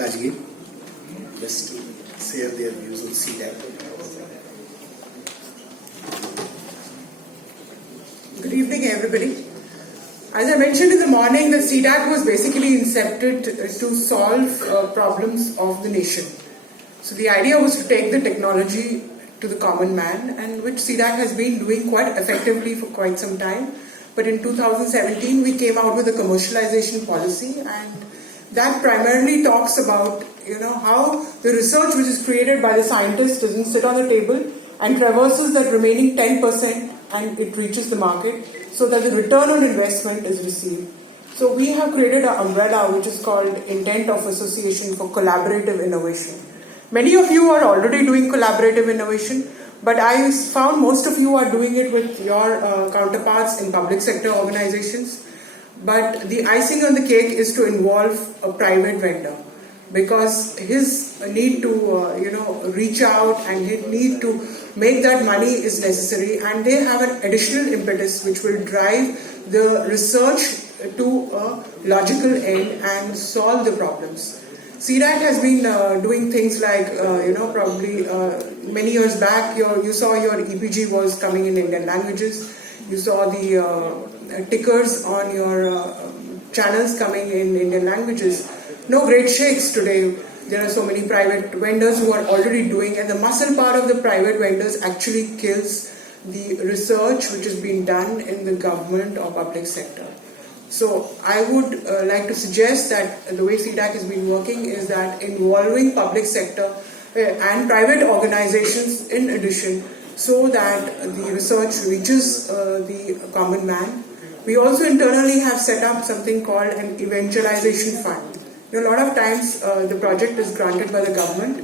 Karajagi, just to share their views on C-DAC. Good evening, everybody. As I mentioned in the morning, the C-DAC was basically incepted to solve problems of the nation. So the idea was to take the technology to the common man, and which C-DAC has been doing quite effectively for quite some time. But in 2017, we came out with a commercialization policy, and that primarily talks about how the research which is created by the scientists doesn't sit on the table and traverses that remaining 10% and it reaches the market, so that the return on investment is received. So we have created an umbrella which is called Intent of Association for Collaborative Innovation. Many of you are already doing collaborative innovation, but I found most of you are doing it with your counterparts in public sector organizations. But the icing on the cake is to involve a private vendor, because his need to reach out and his need to make that money is necessary, and they have an additional impetus which will drive the research to a logical end and solve the problems. C-DAC has been doing things like, probably many years back, you saw your EPG was coming in Indian languages. You saw the tickers on your channels coming in Indian languages. No great shakes today. There are so many private vendors who are already doing, and the muscle part of the private vendors actually kills the research which is being done in the government or public sector. So I would like to suggest that the way C-DAC has been working is that involving public sector and private organizations in addition, so that the research reaches the common man. We also internally have set up something called an evangelization fund. A lot of times the project is granted by the government.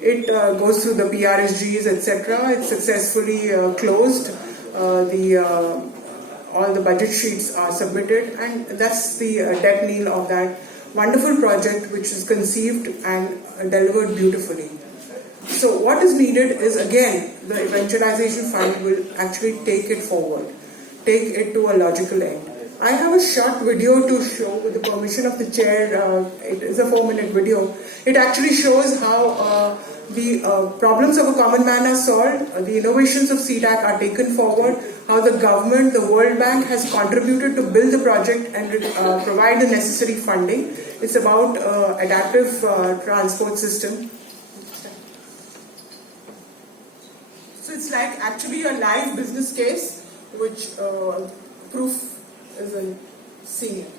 It goes through the PRSGs, etc. It's successfully closed. All the budget sheets are submitted, and that's the death knell of that wonderful project which is conceived and delivered beautifully. So what is needed is, again, the evangelization fund will actually take it forward, take it to a logical end. I have a short video to show with the permission of the chair. It is a 4-minute video. It actually shows how the problems of a common man are solved, the innovations of C-DAC are taken forward, how the government, the World Bank has contributed to build the project and provide the necessary funding. It's about adaptive transport system. So it's like actually a live business case, which proof is in seeing it.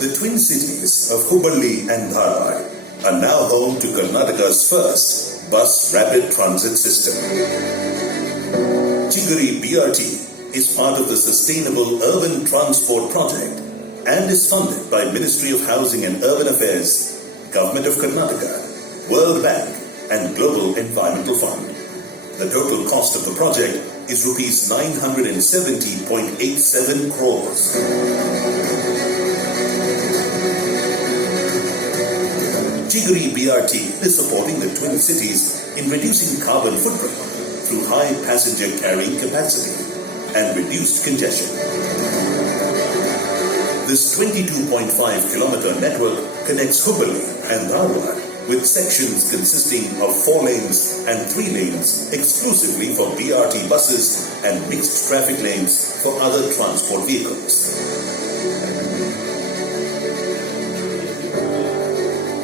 The twin cities of Hubballi and Dharwad are now home to Karnataka's first bus rapid transit system. Chiguri BRT is part of the Sustainable Urban Transport Project and is funded by Ministry of Housing and Urban Affairs, Government of Karnataka, World Bank and Global Environmental Fund. The total cost of the project is Rs 970.87 crores. Chiguri BRT is supporting the twin cities in reducing carbon footprint through high passenger carrying capacity and reduced congestion. This 22.5-kilometer network connects Hubballi and Dharwad with sections consisting of 4 lanes and 3 lanes exclusively for BRT buses and mixed traffic lanes for other transport vehicles.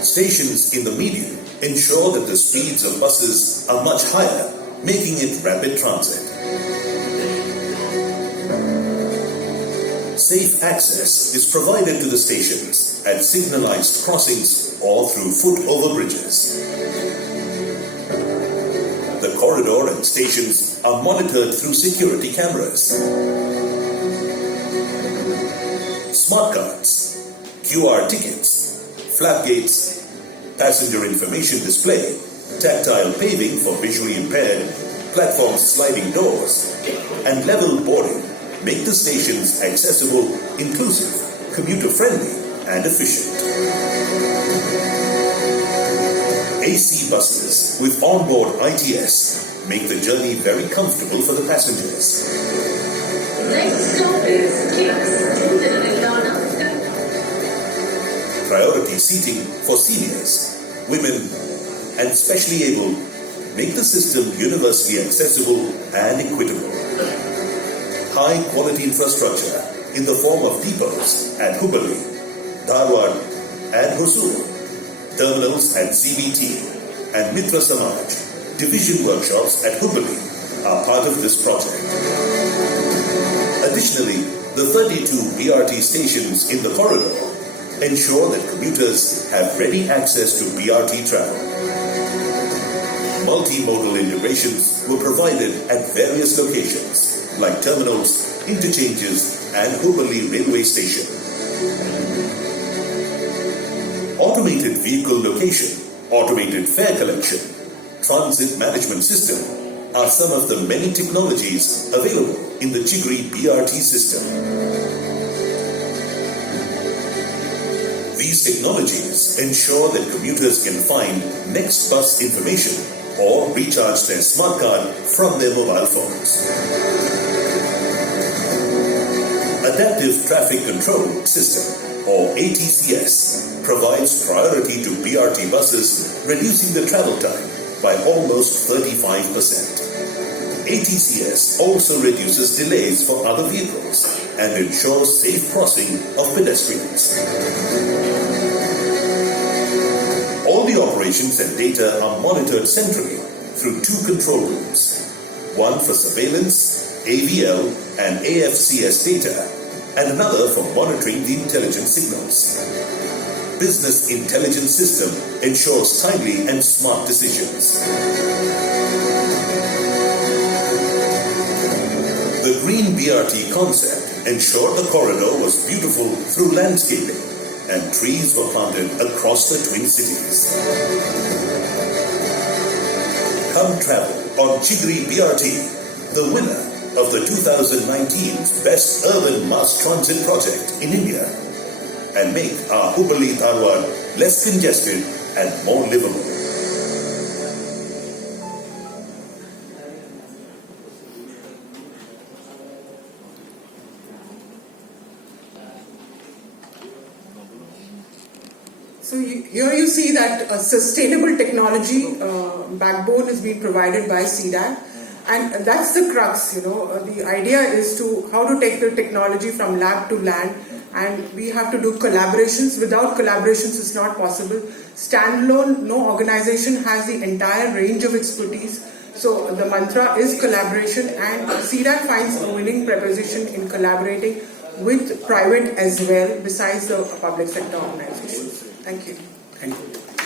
Stations in the median ensure that the speeds of buses are much higher, making it rapid transit. Safe access is provided to the stations at signalized crossings or through foot overbridges. The corridor and stations are monitored through security cameras. Smart cards, QR tickets, flap gates, passenger information display, tactile paving for visually impaired, platform sliding doors, and level boarding make the stations accessible, inclusive, commuter-friendly, and efficient. AC buses with onboard ITS make the journey very comfortable for the passengers. Next stop is Kings, Telangana. seating for seniors, women, and specially able make the system universally accessible and equitable. High quality infrastructure in the form of depots at Hubballi, Dharwad and Hosur, terminals at CBT and Mitra Samaj, division workshops at Hubballi are part of this project. Additionally, the 32 BRT stations in the corridor ensure that commuters have ready access to BRT travel. Multimodal integrations were provided at various locations like terminals, interchanges and Hubballi railway station. Automated vehicle location, automated fare collection, transit management system are some of the many technologies available in the Chigri BRT system. These technologies ensure that commuters can find next bus information or recharge their smart card from their mobile phones. Adaptive Traffic Control System or ATCS provides priority to BRT buses, reducing the travel time by almost 35%. ATCS also reduces delays for other vehicles and ensures safe crossing of pedestrians. All the operations and data are monitored centrally through 2 control rooms, one for surveillance, AVL and AFCS data, and another for monitoring the intelligence signals. Business intelligence system ensures timely and smart decisions. The green BRT concept ensured the corridor was beautiful through landscaping and trees were planted across the twin cities. Come travel on Chigri BRT, the winner of the 2019's Best Urban Mass Transit Project in India, and make our Hubballi Dharwad less congested and more livable. So here you see that a sustainable technology backbone is being provided by C-DAC, and that's the crux. The idea is how to take the technology from lab to land, and we have to do collaborations. Without collaborations, it's not possible. Standalone, no organization has the entire range of expertise. So the mantra is collaboration, and C-DAC finds a winning proposition in collaborating with private as well, besides the public sector organizations. Thank you. Thank you.